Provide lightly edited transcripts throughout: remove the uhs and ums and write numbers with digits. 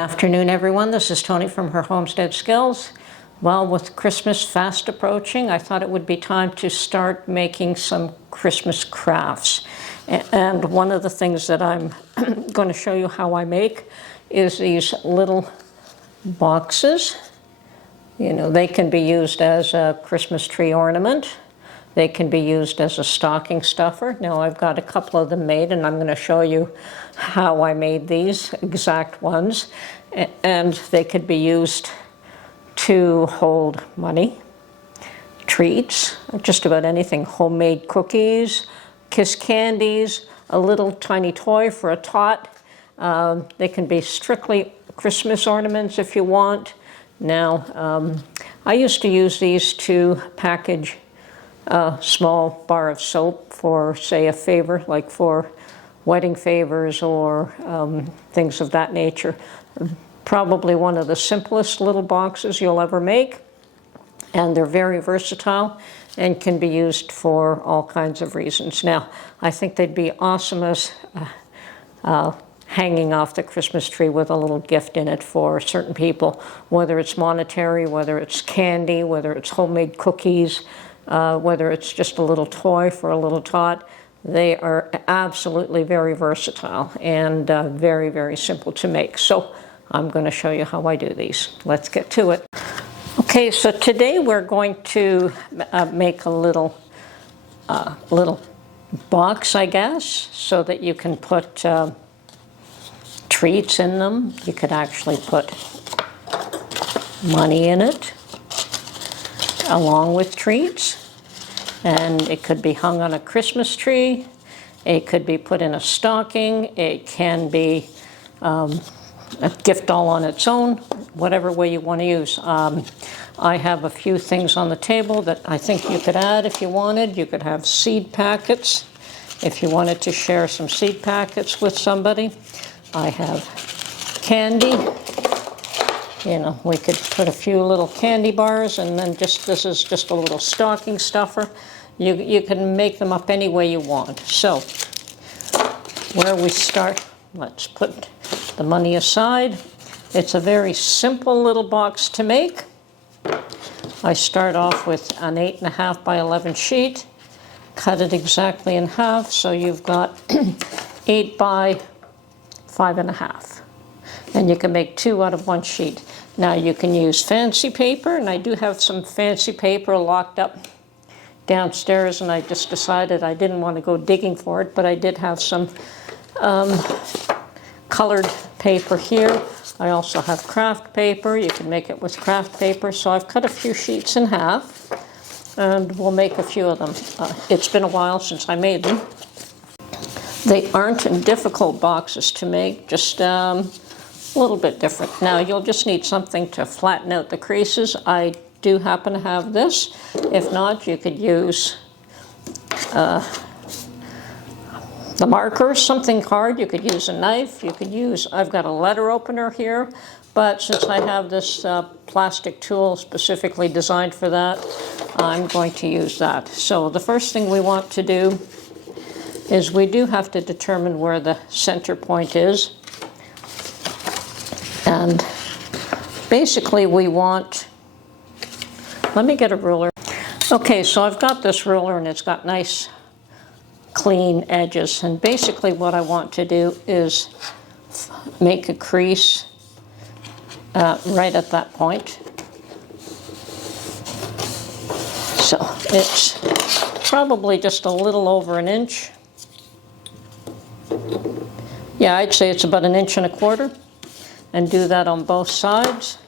afternoon, everyone. This is Tony from her Homestead Skills. Well, with Christmas fast approaching, I thought it would be time to start making some Christmas crafts. And one of the things that I'm going to show you how I make is these little boxes. You know, they can be used as a Christmas tree ornament. They can be used as a stocking stuffer. Now I've got a couple of them made, and I'm going to show you how I made these exact ones. And they could be used to hold money, treats, just about anything, homemade cookies, kiss candies, a little tiny toy for a tot. They can be strictly Christmas ornaments if you want. Now, I used to use these to package a small bar of soap for, say, a favor, like for wedding favors or things of that nature. Probably one of the simplest little boxes you'll ever make, and they're very versatile and can be used for all kinds of reasons. Now, I think they'd be awesome as hanging off the Christmas tree with a little gift in it for certain people, whether it's monetary, whether it's candy, whether it's homemade cookies, whether it's just a little toy for a little tot. They are absolutely very versatile and very, very simple to make. So I'm going to show you how I do these. Let's get to it. Okay, so today we're going to make a little box, I guess, so that you can put treats in them. You could actually put money in it along with treats. And it could be hung on a Christmas tree. It could be put in a stocking. It can be a gift all on its own, whatever way you want to use. I have a few things on the table that I think you could add if you wanted. You could have seed packets if you wanted to share some seed packets with somebody. I have candy. You know, we could put a few little candy bars, and then this is just a little stocking stuffer. You can make them up any way you want. So, where we start, let's put the money aside. It's a very simple little box to make. I start off with an 8.5 by 11 sheet, cut it exactly in half, so you've got 8 by 5.5. And you can make 2 out of 1 sheet. Now you can use fancy paper, and I do have some fancy paper locked up downstairs, and I just decided I didn't want to go digging for it, but I did have some colored paper here. I also have craft paper. You can make it with craft paper. So I've cut a few sheets in half, and we'll make a few of them. It's been a while since I made them. They aren't difficult boxes to make, just a little bit different. Now you'll just need something to flatten out the creases. I do happen to have this. If not, you could use the markers, something hard. You could use a knife. You could use, I've got a letter opener here, but since I have this plastic tool specifically designed for that, I'm going to use that. So the first thing we want to do is we do have to determine where the center point is. And basically we want, let me get a ruler. Okay, so I've got this ruler, and it's got nice clean edges. And basically what I want to do is make a crease right at that point. So it's probably just a little over an inch. Yeah, I'd say it's about 1.25 inches. And do that on both sides.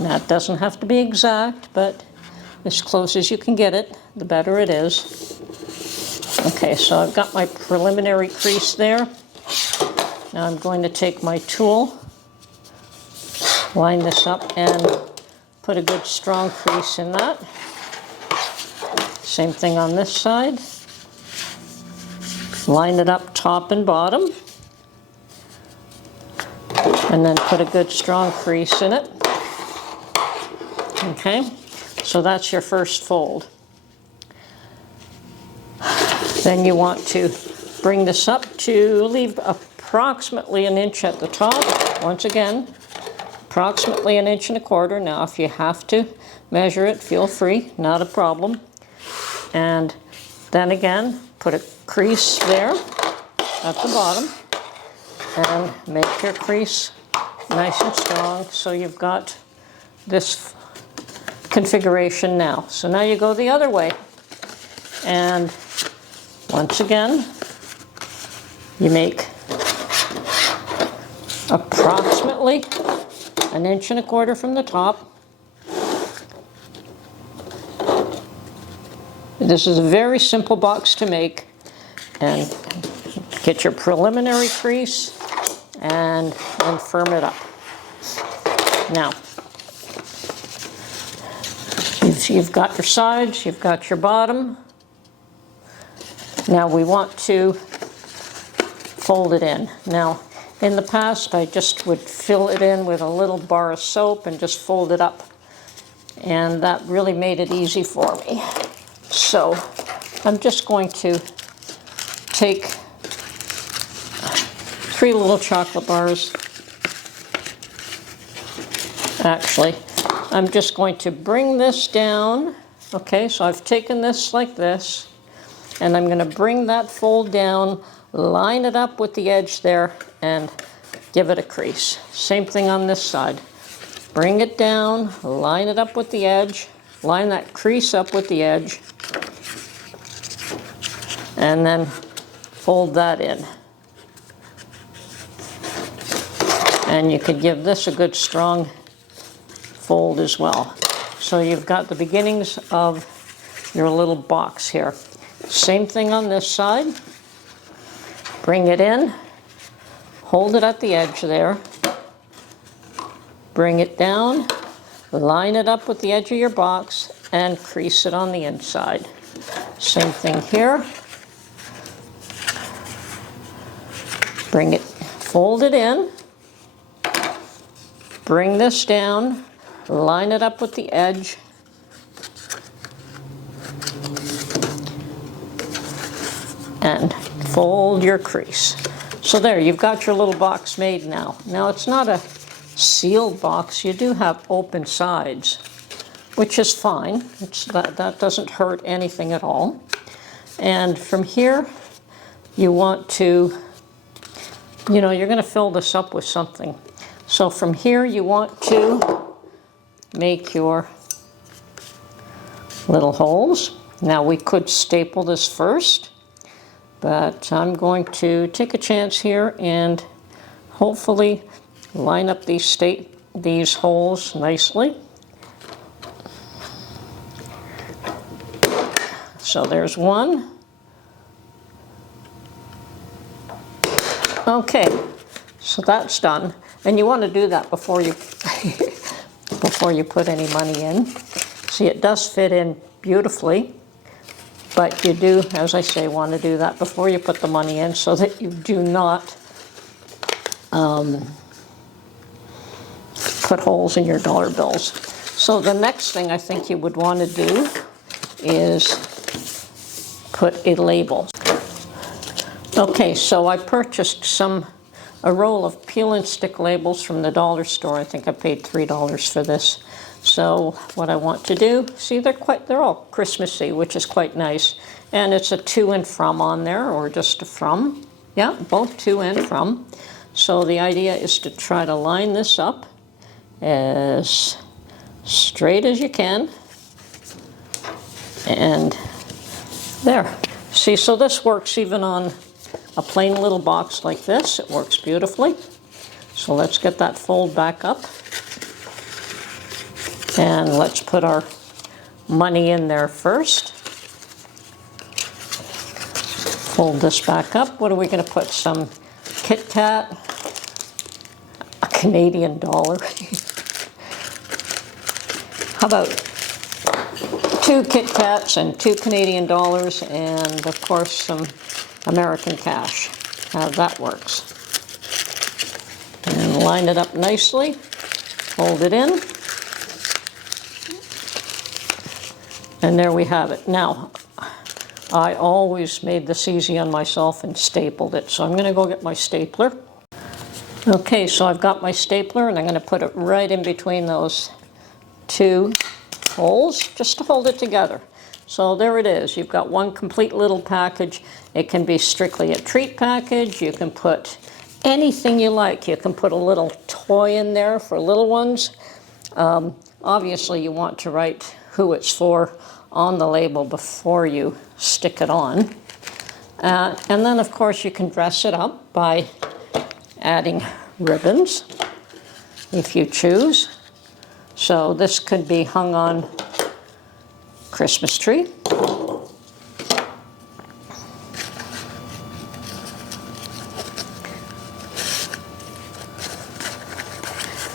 Now, it doesn't have to be exact, but as close as you can get it, the better it is. Okay, so I've got my preliminary crease there. Now I'm going to take my tool, line this up, and put a good strong crease in that. Same thing on this side. Line it up top and bottom. And then put a good strong crease in it. Okay, so that's your first fold. Then you want to bring this up to leave approximately 1 inch at the top. once again, approximately 1.25 inches. Now if you have to measure it, feel free, not a problem. And then again, put a crease there at the bottom and make your crease nice and strong so you've got this configuration now. So now you go the other way, and once again you make approximately 1.25 inches from the top. This is a very simple box to make, and get your preliminary crease and then firm it up. Now, you've got your sides, you've got your bottom. Now we want to fold it in. Now, in the past, I just would fill it in with a little bar of soap and just fold it up. And that really made it easy for me. So, I'm just going to take 3 little chocolate bars. Actually, I'm just going to bring this down. Okay, so I've taken this like this, and I'm going to bring that fold down, line it up with the edge there, and give it a crease. Same thing on this side. Bring it down, line it up with the edge, line that crease up with the edge, and then fold that in. And you could give this a good strong fold as well. So you've got the beginnings of your little box here. Same thing on this side. Bring it in, hold it at the edge there, bring it down, line it up with the edge of your box, and crease it on the inside. Same thing here. Bring it, fold it in, bring this down, line it up with the edge, and fold your crease. So there, you've got your little box made now. Now it's not a sealed box. You do have open sides, which is fine. That doesn't hurt anything at all. And from here, you want to, you're going to fill this up with something. So from here, you want to make your little holes. Now we could staple this first, but I'm going to take a chance here and hopefully line up these holes nicely. So there's one. Okay, so that's done. And you want to do that before you before you put any money in. See, it does fit in beautifully, but you do, as I say, want to do that before you put the money in so that you do not put holes in your dollar bills. So the next thing I think you would want to do is put a label. Okay, so I purchased a roll of peel and stick labels from the dollar store. I think I paid $3 for this. So what I want to do, see, they're all Christmassy, which is quite nice. And it's a to and from on there, or just a from. Yeah, both to and from. So the idea is to try to line this up as straight as you can. And there. See, so this works even on a plain little box like this. It works beautifully. So let's get that fold back up. And let's put our money in there first. Fold this back up. What are we going to put? Some Kit Kat? A Canadian dollar? How about 2 Kit Kats and 2 Canadian dollars, and of course some American cash. How that works. And line it up nicely. Fold it in. And there we have it. Now, I always made this easy on myself and stapled it. So I'm going to go get my stapler. Okay, so I've got my stapler and I'm going to put it right in between those two holes just to hold it together. So there it is. You've got one complete little package. It can be strictly a treat package. You can put anything you like. You can put a little toy in there for little ones. Obviously, you want to write who it's for on the label before you stick it on. And then, of course, you can dress it up by adding ribbons if you choose. So this could be hung on Christmas tree.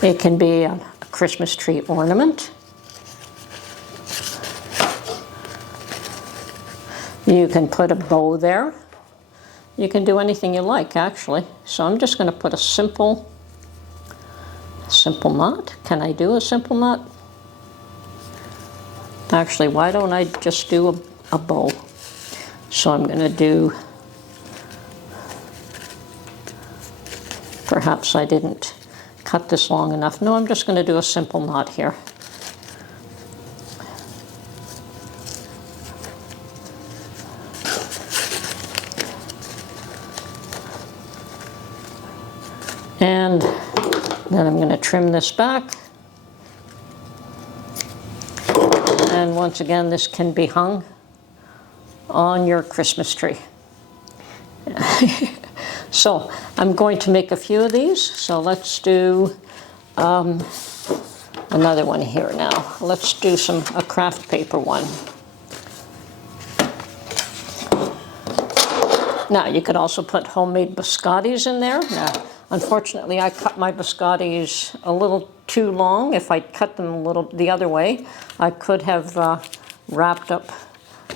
It can be a Christmas tree ornament. You can put a bow there. You can do anything you like, actually. So I'm just going to put a simple knot. Can I do a simple knot? Actually, why don't I just do a bow? So I'm going to do, perhaps I didn't cut this long enough. No, I'm just going to do a simple knot here. And then I'm going to trim this back. And once again, this can be hung on your Christmas tree. So I'm going to make a few of these. So let's do another one here now. Let's do a craft paper one. Now you could also put homemade biscottis in there. Now, unfortunately, I cut my biscottis a little too long. If I cut them a little the other way, I could have wrapped up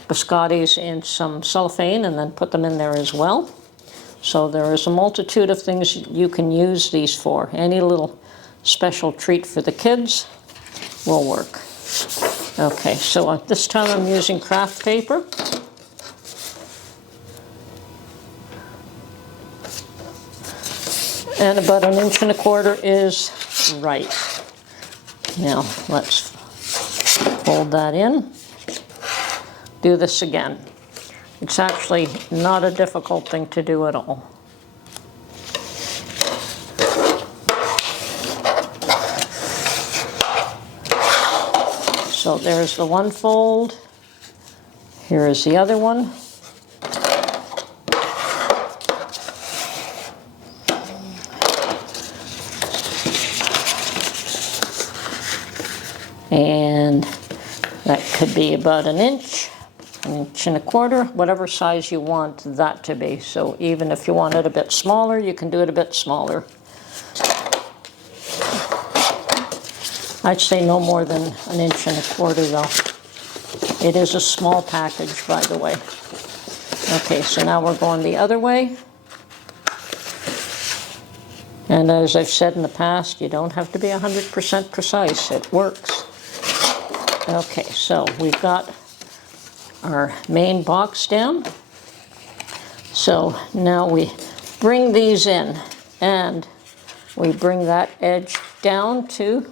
biscottis in some cellophane and then put them in there as well. So there is a multitude of things you can use these for. Any little special treat for the kids will work. Okay, so this time I'm using craft paper. And about 1.25 inches is right. Now let's fold that in. Do this again. It's actually not a difficult thing to do at all. So there's the one fold. Here is the other one. And that could be about 1 inch, 1.25 inches, whatever size you want that to be. So even if you want it a bit smaller, you can do it a bit smaller. I'd say no more than 1.25 inches though. It is a small package, by the way. Okay, so now we're going the other way. And as I've said in the past, you don't have to be 100% precise. It works. Okay, so we've got our main box down. So now we bring these in and we bring that edge down to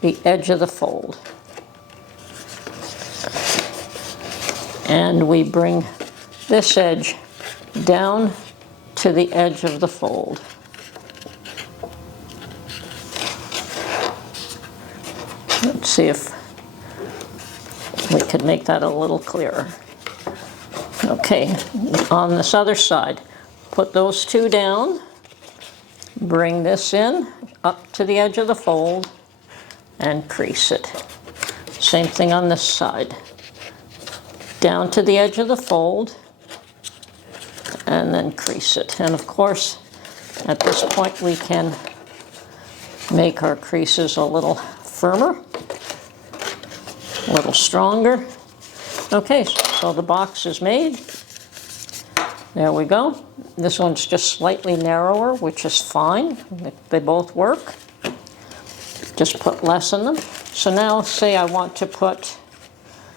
the edge of the fold. And we bring this edge down to the edge of the fold. Let's see if we could make that a little clearer. Okay, on this other side, put those two down, bring this in up to the edge of the fold, and crease it. Same thing on this side. Down to the edge of the fold, and then crease it. And of course, at this point, we can make our creases a little firmer, a little stronger. Okay, so the box is made. There we go. This one's just slightly narrower, which is fine. They both work. Just put less in them. So now, say I want to put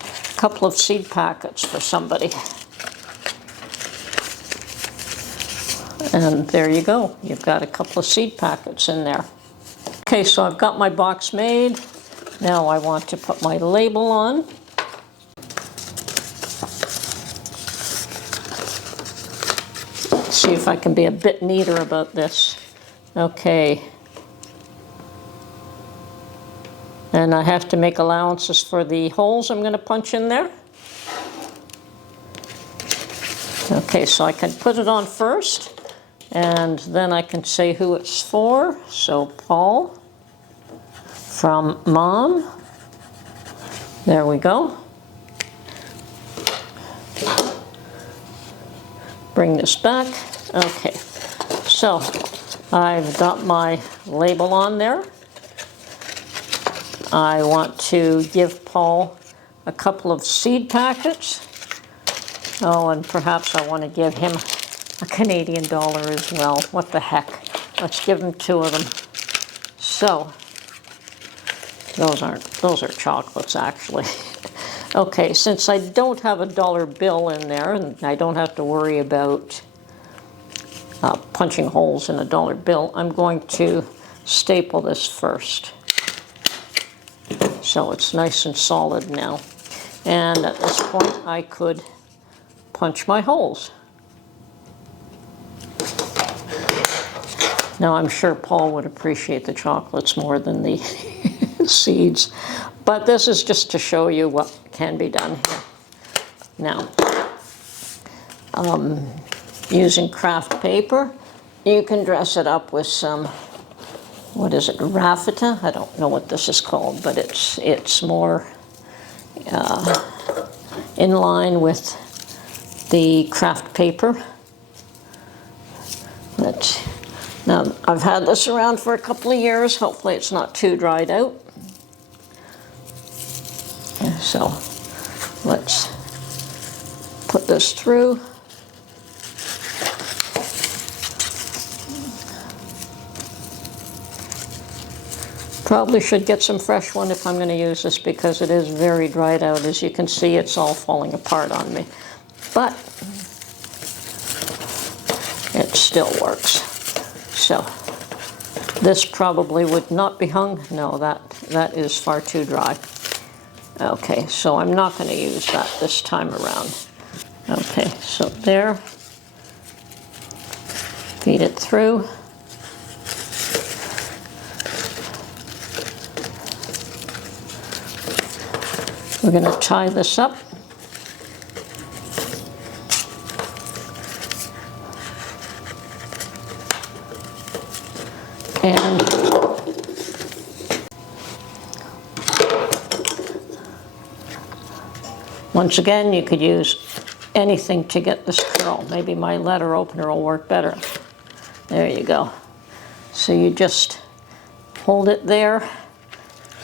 a couple of seed packets for somebody. And there you go. You've got a couple of seed packets in there. Okay, so I've got my box made. Now I want to put my label on. Let's see if I can be a bit neater about this. Okay. And I have to make allowances for the holes I'm going to punch in there. Okay, so I can put it on first, and then I can say who it's for. So Paul, from Mom. There we go. Bring this back. Okay, so I've got my label on there. I want to give Paul a couple of seed packets. Oh, and perhaps I want to give him a Canadian dollar as well. What the heck? Let's give him 2 of them. So, those are chocolates actually. Okay, since I don't have a dollar bill in there, and I don't have to worry about punching holes in a dollar bill, I'm going to staple this first. So it's nice and solid now. And at this point, I could punch my holes. Now, I'm sure Paul would appreciate the chocolates more than the seeds, but this is just to show you what can be done here. Now, using craft paper, you can dress it up with some, what is it, raffia? I don't know what this is called, but it's more in line with the craft paper. Now, I've had this around for a couple of years. Hopefully it's not too dried out. So let's put this through. Probably should get some fresh one if I'm going to use this, because it is very dried out. As you can see, it's all falling apart on me. But it still works. So this probably would not be hung. No, that is far too dry. Okay, so I'm not going to use that this time around. Okay, so there. Feed it through. We're going to tie this up. And once again, you could use anything to get this curl. Maybe my letter opener will work better. There you go. So you just hold it there,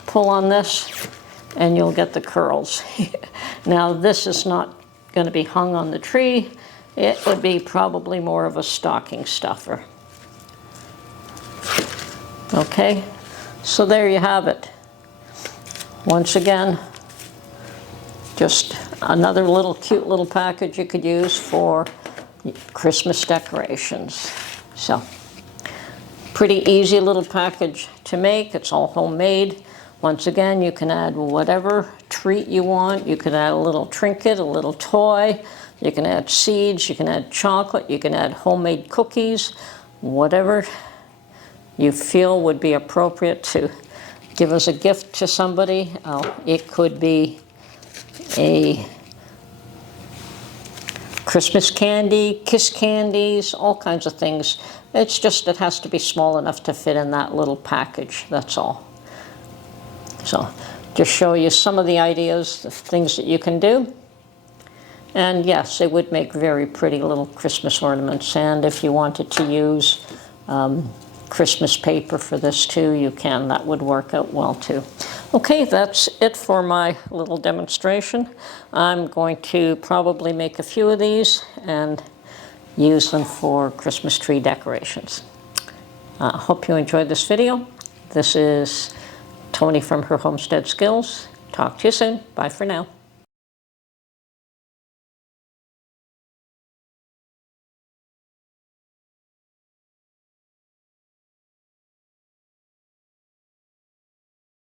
pull on this, and you'll get the curls. Now, this is not going to be hung on the tree. It would be probably more of a stocking stuffer. Okay, so there you have it. Once again, just another little cute little package you could use for Christmas decorations. So, pretty easy little package to make. It's all homemade. Once again, you can add whatever treat you want. You can add a little trinket, a little toy. You can add seeds, you can add chocolate, you can add homemade cookies, whatever you feel would be appropriate to give as a gift to somebody. It could be a Christmas candy, kiss candies, all kinds of things. It's just, it has to be small enough to fit in that little package, that's all. So, just show you some of the ideas, the things that you can do. And yes, it would make very pretty little Christmas ornaments. And if you wanted to use Christmas paper for this too, you can. That would work out well too. Okay, that's it for my little demonstration. I'm going to probably make a few of these and use them for Christmas tree decorations. Hope you enjoyed this video. This is Tony from Her Homestead Skills. Talk to you soon. Bye for now.